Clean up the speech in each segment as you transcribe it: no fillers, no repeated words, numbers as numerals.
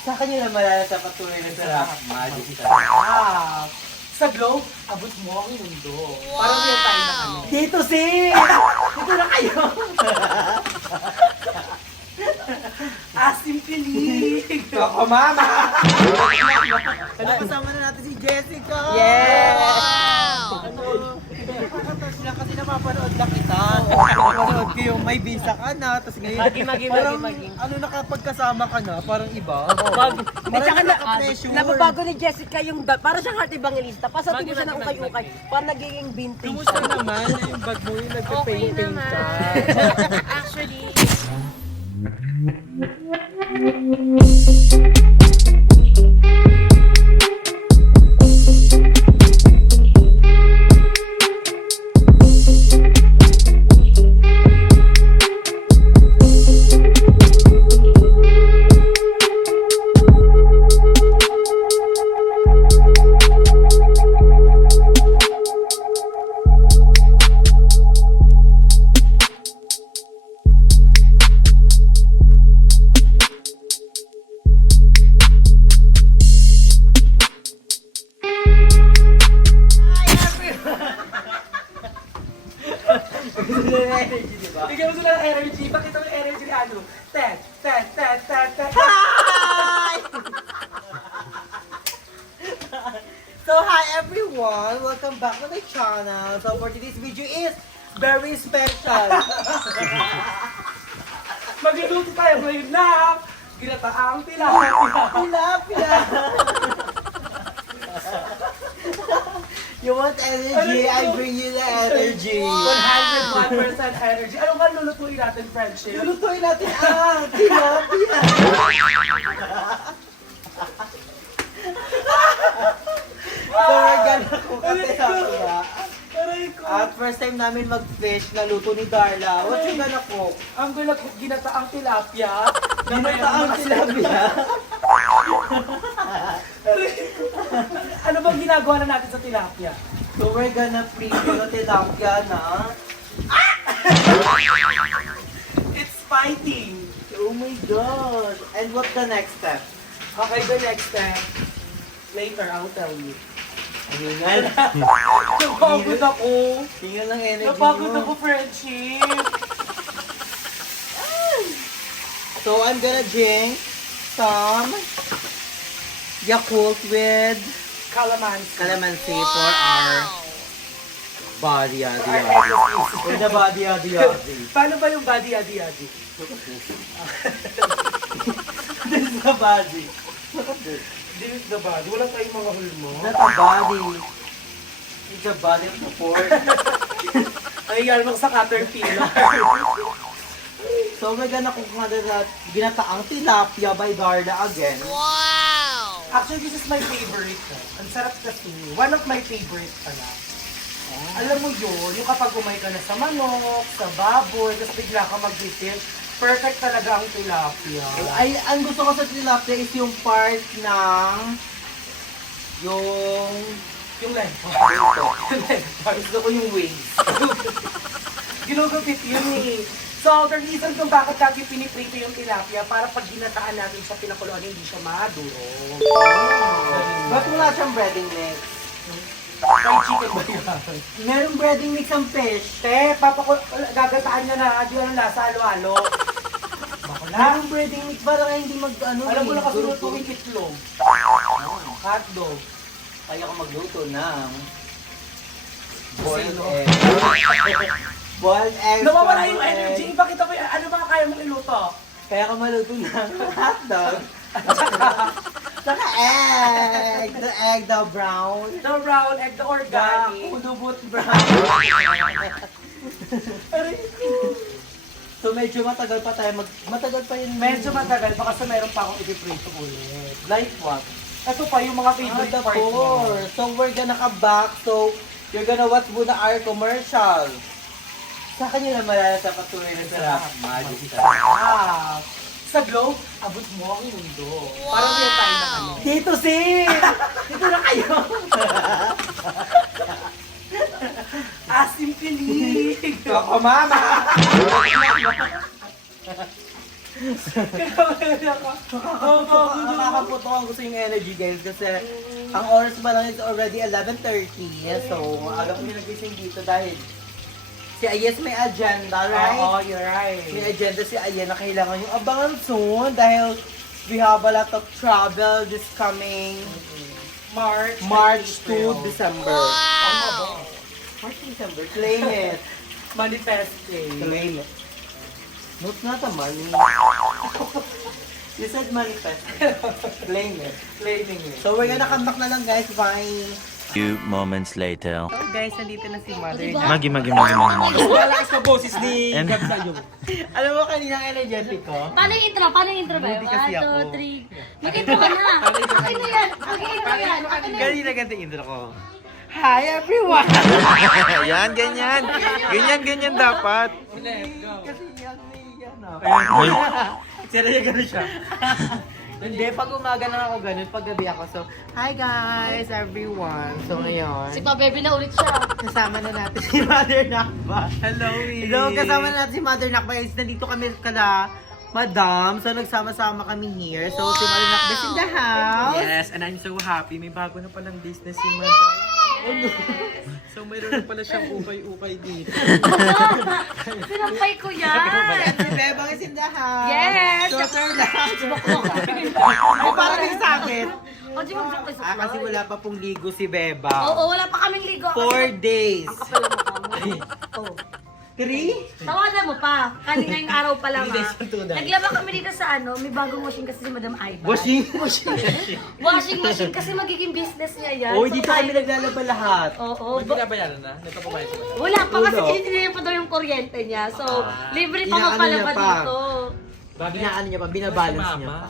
Sa kanya na malala sa patuloy na sarap. Magic ka. Ah, sa Globe, abot mo ang mundo. Parang real time na kami. Dito si! Dito na kayo! Asim kilig! Ako mama! Ano, kasama na natin si Jessica! Yes! Nakakatas lang kasi napapanood lang kita. Napapanood ko yung may visa ka na, tapos ngayon parang ano nakapagkasama ka na, parang iba. At saka naka-pressure. nababago ni Jessica yung para siyang heart evangelista. Pasatin mo siya ng ukay-ukay. Para nagiging vintage. Kumusta naman na yung bag mo yung nagpe-painting ka? Actually, Energy, di ba? Bigyan mo sila ng energy. Bakit ang energy ni ano? 10. Hi! So hi everyone! Welcome back to the channel. So for today's video is very special. Magluluto tayo ngayon na ginataang tilapia. You want energy? I bring you the energy. 101% energy. Ano ba lulutuin natin, friendship? Lulutuin natin ang tilapia. So we're gonna cook ang tilapia. Aray ko. At first time namin mag-fish na luto ni Darla. What you gonna cook? Ang ginataang tilapia. Ginataang tilapia. Ano bang ginagawa na natin sa tilapia? So we're gonna preview ng tilapia na... It's fighting. Oh my God! And what's the next step? Okay, the next step. Later, I'll tell you. Hingal. Napagod ako. Hingal ng energy Napagod mo. ako, friendship. So I'm gonna drink some Yakult with Calamansi. calamansi for our body For adi our adi. health. For the body adi adi. Paano ba yung body adi-adi? This is the body. This is the body. Wala tayong mga hulmo. Not a body. It's the body of the pork. Nangyayari lang sa caterpillar. So we're gonna cook nga na ginataang tilapia by Darla again. Actually, this is my favorite. Ang sarap kasi. One of my favorite pala. Alam mo yun, yung kapag umay ka na sa manok, sa baboy, tapos bigla ka mag-fish, perfect talaga ang tilapia. Ay, ang gusto ko sa tilapia is yung part ng yung Yung leg. gusto ko yung wings. Ginugupit yun eh. So, the reason kung bakit lagi piniprito yung tilapia para pag ginataan natin sa pinakuluan, hindi siya maduro. Ba't wala siyang breading mix? Fried chicken ba yan? Merong breading mix ang fish. Te, gagataan niya na, di ano lasa, halo-halo. Bakla. Merong breading mix para nga hindi mag ano. Alam mo na kasi durog-durog. lutuin itlog. Hotdog. Kaya ko magluto ng boiled Sino? egg. Boiled egg. Nawawala yung scrambled energy. egg. Ipakita mo, ano ba kaya mong iluto? Kaya ko maluto ng hotdog. Saka egg. The egg, the brown. The brown egg, the organic. Kulubot brown. So medyo matagal pa tayo matagal pa yun. Medyo matagal pa kasi meron pa akong ipiprito ulit. Like what? Ito pa yung mga favorite The part mo. core. So we're gonna come back. So you're gonna watch muna our commercial. Sa kanya na malala sa patuloy na sarap. Magic ka. Ah, sa Globe, abot mo ang mundo. Parang real time na kami. Dito si! Dito na kayo! Asim kilig! Ako mama! Nakakaputo ang gusto yung energy guys kasi ang oras pa lang is already 11:30. So, alam ko yung nagising dito dahil si Ayes may agenda, right? Oo, you're right. May agenda si Ayes na kailangan yung abangan soon dahil we have a lot of travel this coming March to December. Wow! March to December. Claim it. Manifesting. Claim it. Not a money. You said manifest. Claim it. Claiming it. So we're gonna come back na lang guys. Bye. Few moments later. So guys, nandito na si Mother. Magi. Malakas na boses ni And- Gab sa'yo. Alam mo kanina ang energetic ko? Paano yung intro? Paano yung intro ba? Buti kasi 1, ako. 2, 3. Mag-intro ka na. Akin na yan. Akin na yan. Akin na yan. Ganyan ganito intro ko. Hi everyone! Yan, ganyan. Ganyan dapat. Kasi yan, may Ay. Seryoso gano'n siya. Hindi, pag umaga na ako ganun, pag gabi ako. So, hi guys, everyone. So ngayon, Si Pa-Bebe na ulit siya. kasama na natin si Mother Nakba. Hello, So, kasama na natin si Mother Nakba. Is nandito kami kala Madam. So, nagsama-sama kami here. So, si Mother Nakba is in the house. Yes, and I'm so happy. May bago na palang business si Madam. Oh, no. So, mayroon na pala siyang ukay-ukay dito. Sinampay ko yan. Si Bebang is in the house. Yes! Shorter lang. Ay, parang may sakit. O, di mo gusto Ah, kasi wala pa pong ligo si Beba. Oo, wala pa kaming ligo. 4 days. Ang kapal ng mukha mo. Oh. 3? Tawanan mo pa. Kanina yung araw pa lang Hindi, ha. suntunan. Naglaba kami dito sa ano, may bagong washing kasi si Madam Aiba. Washing? Washing machine kasi magiging business niya yan. Oh, So, dito kahit- kami naglalaba lahat. Oo. May binabayaran na? Nagpapabayad sa Madam? Wala pa kasi Ulo. tinitingnan pa daw yung kuryente niya. So, libre pa Inaano magpalaba niya pa. dito. Binaano niya pa, binabalance niya pa. Mama.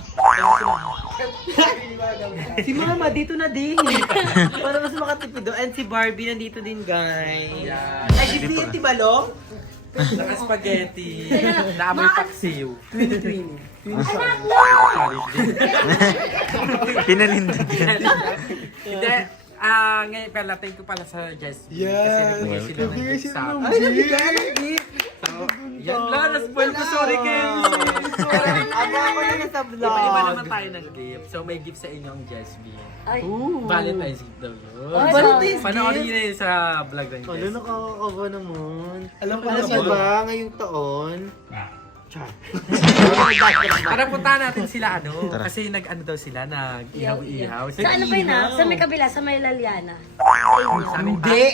Si Mama dito na din. Para mas makatipid doon. And si Barbie nandito din, guys. Yan. Ay, si Tibalong? Naka-spaghetti. Naamoy paksiw. Pinalindag yan. Hindi. Ngayon pala, thank you pala sa Jess. Yes. Kasi nagbigay sila ng gift sa akin. Ay, nabigay ng gift. So, yan lang. Na-spoil ko. Sorry, Kelly. Aba ako na sa vlog. Iba-iba naman tayo ng gift. So, may gift sa inyo ang Jess B. Ay. Valentine's gift daw yun. Ay, Valentine's Panoorin gift? niyo yun sa vlog ng Ano, Jess. nakakakaba naman. Alam ko Alam naman. mo ba, ngayong taon? Char. Para puntahan natin sila kasi nag-ano daw sila, nag-ihaw-ihaw. Sa ano pa yun ha? Sa may kabila, sa may Laliana. Sa inyo. Sa amin Hindi.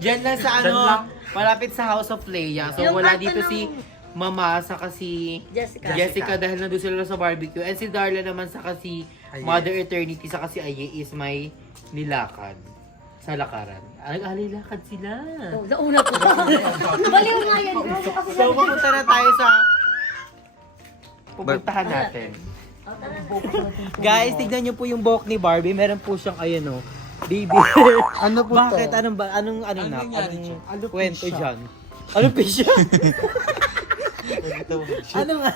Diyan lang sa Diyan lang. malapit sa House of Leia. So Yung wala kanto dito ng- si Mama saka si Jessica. dahil nandun sila sa barbecue. And si Darla naman saka si Aye. Mother Eternity saka si Aye is may nilakad sa lakaran. Alilakad sila. Oh, nauna po. Baliw nga yan. Bro. Kasi So pupunta na tayo sa pupuntahan natin. Oh, tara. Guys, tignan niyo po yung buhok ni Barbie. Meron po siyang ayan oh. Baby. Ano po Bakit? Anong ba? Anong na? nangyari Anong kwento dyan? Anong pisya? Ano nga?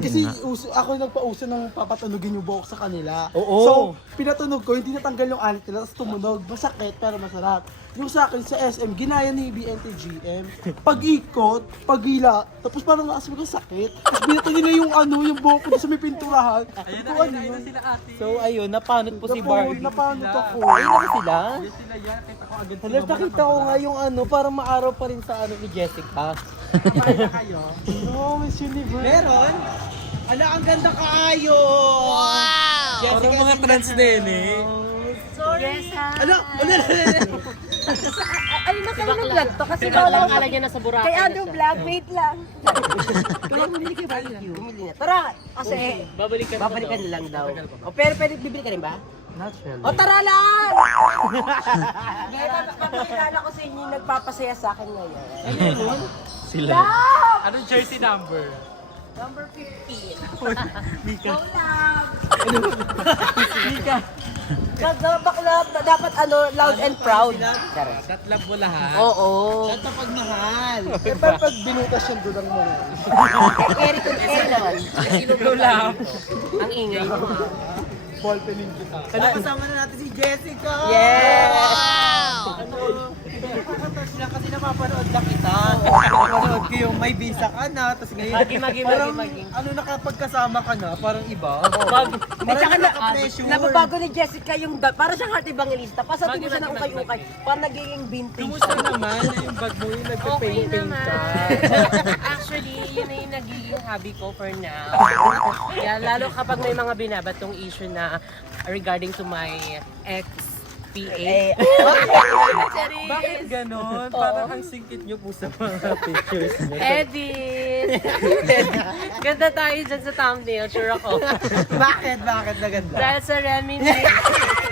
Kasi ako nagpauso ng papatunogin yung buhok sa kanila. Oo. So, pinatunog ko, hindi natanggal yung alit nila, tapos tumunog. Masakit, pero masarap. Yung sa akin, sa SM, ginaya ni BNT GM. Pag-ikot, pag-hila, tapos parang nakasabi ko sakit. Tapos binato nila yung yung buhok ko sa may pinturahan. Ayun Ito, na, ayun na sila ate. So ayun, napanot po si Barbie. Napanot ako. Ayun na ba sila? Ayun sila yan, kahit ako agad Halos nakita ko nga yung parang maaraw pa rin sa ni Jessica. Kaya kayo. No, Miss Universe. Meron? Ala, ang ganda kaayo! Wow! Parang mga trans din eh. Yes ha. Ano? Ay, nakain ng vlog to kasi ikaw lang akala niya nasa Boracay. Kaya ano vlog, wait lang. Kaya bumili ka ba? Bumili na. Tara, kasi babalikan lang daw. O pero pwede bibili ka rin ba? Naturally. O tara lang! Ngayon, papakilala ko sa inyo yung nagpapasaya sa akin ngayon. Sila. Anong jersey number? Number 15. Mika. Go lang! Mika. Bakla, dapat loud and proud. Tatlab mo lahat. Oo. Ito pagmahal. Pag binutas yung dudang mo na. Eric and Aaron. Ikaw lang. Ang ingay mo ha. Ballpenin kita. Kaya kasama na natin si Jessica. Yes! Nakakatas lang kasi napapanood lang kita. Napapanood ko yung may visa ka na, tapos ngayon parang ano nakapagkasama ka na, parang iba. At saka naka-pressure. nababago ni Jessica yung para siyang Heart Evangelista. Pasatin mo siya ng ukay-ukay. Parang nagiging vintage. Kumusta naman yung bag mo yung Okay nagpe-painting naman. ka? Actually, yun na yung nagiging hobby ko for now. Kaya lalo kapag may mga binabatong issue na regarding to my ex-PA. Bakit ganon? Parang ang singkit nyo po sa mga pictures mo. Edit! Ganda tayo dyan sa thumbnail, sure ako. Bakit na ganda? Dahil sa reminisce.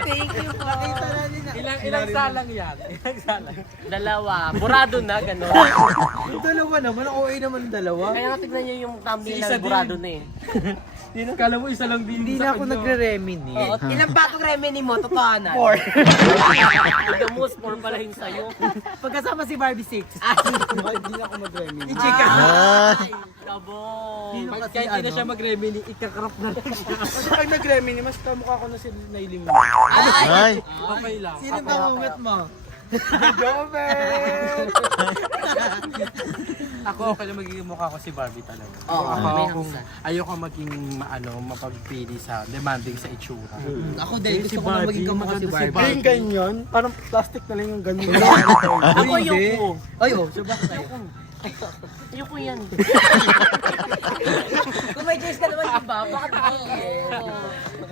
Thank you po. Nakita na din Ilang salang yan? Ilang salang? Dalawa. Burado na, gano'n. Yung dalawa naman, ang OA naman yung dalawa. Kaya nga tignan nyo yung thumbnail Si isa na burado din. na eh. Kala mo isa lang din Hindi na ako nagre-reminisce. Oo, ilang batong remedy mo? Totoo na. 4. The most poor pala yun sa'yo. Pagkasama si Barbie 6. Hindi na ako mag-reminisce. I-chika. Kabo. Pag kahit hindi na siya mag-remini, ikakrap na lang siya. Kasi pag nag-reminisce, mas kamukha ko na si Nailin mo. Ay! Okay lang. Sino ba moment mo? Joven! Ako, okay lang magiging mukha ko si Barbie talaga. Oo, Ako, may kung hangsa. ayoko maging mapagpili sa demanding sa itsura. Ako din, gusto ko na maging kamukha si Barbie. Yung ganyan, parang plastic na lang yung ganyan. Ako yung Ay, oh, so bakit? Ayoko yan. Kung may Jess ka naman iba, bakit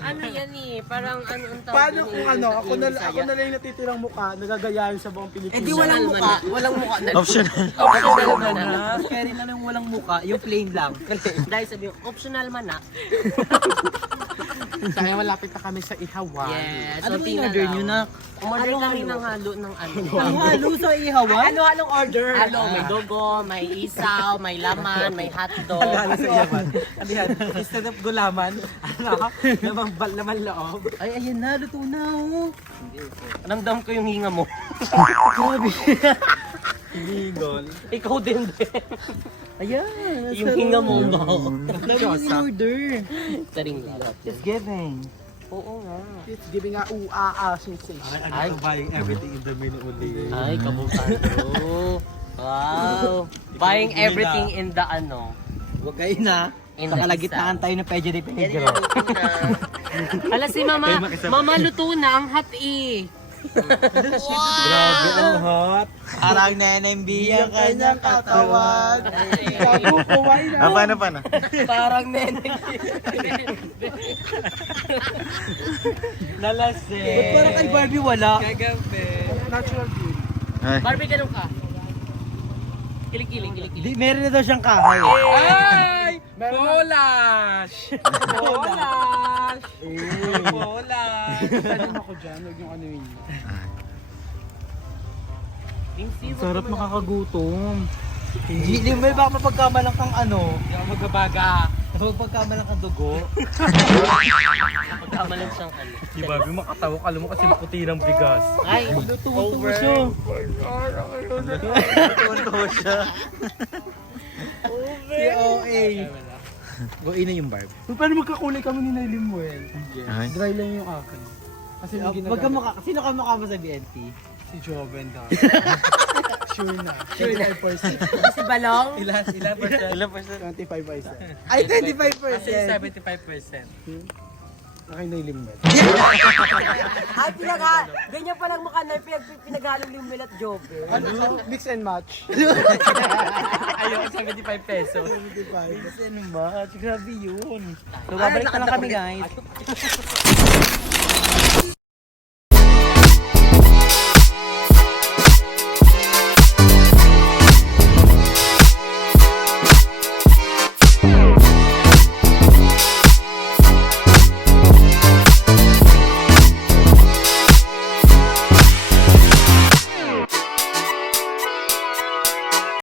Ano yan eh, parang ano ang tawag Paano yun kung eh, ano, ako na Bisaya. lang yung natitirang mukha, nagagayahin sa buong Pilipinas. Eh di walang muka. Walang muka na. Optional. Optional man na. Mas carry na yung walang muka, yung plain lang. Dahil sabi yung optional man na. Kaya malapit na kami sa Ihawan. Yes. Ano so mo in-order nyo na? Umorder kami ng halo ng ano. Ang halo sa ihawan? Ano-anong order? Halo, may dugo, may isaw, may laman, may hotdog. Halo sa Ihawan. Ano yan? Instead of gulaman, ano? Laman loob. Ay, ayan na, luto na. Oh. Ramdam ko yung hinga mo. Hingol. Ikaw din din. Ayan. Yung hinga mo. Dami yung in-order. Saring lang. It's giving. Oo nga. It's giving a sensation. Ay, buying everything in the menu uli. Ay, kabutado. Wow. Buying everything in the ano. Huwag kayo na. In Sa the kalagitnaan tayo ng Pedro de Peligro. Hala si mama. Mama, luto na ang hati. Grabe ang hot. Parang neneng biyang kanyang katawan. Ikaw kumain na. Paano? Parang neneng. Nalasing. Ba't parang kay Barbie wala? Kagabi. Natural beauty. Ay. Barbie, ganun ka. Kilig-kilig. Di, meron na daw siyang kahay. Ay! Bolash! Bolash! Bolash! Tanong ako dyan, huwag yung ano yun. Sarap makakagutom. Hindi mo baka mapagkamalang kang ano. Magbabaga. Mapagkamalang kang dugo. Magkamalang siyang ano. Di ba, makatawa ka mo kasi maputi ng bigas. Ay, Tuwa siya. Tuwa siya. Si OA. OA na yung Barb. Paano magkakulay kami ni Nailin mo Ay. Dry lang yung akin. Kasi yung ginagamit. Sino ka mukha mo sa BNT? Si Joven daw. Sure na. Sure na. 25%. Si Balong? Ilan percent? Ilan percent? 25%. Ay, 25%. Kasi 75%. Akin Nailin mo. Ay, ganyan palang mukha na pinaghalong Limel at Jobe. Ano? Mix and match. Ayoko, 75 pesos. 25. Ano ba? Grabe yun. So, babalik na lang kami guys.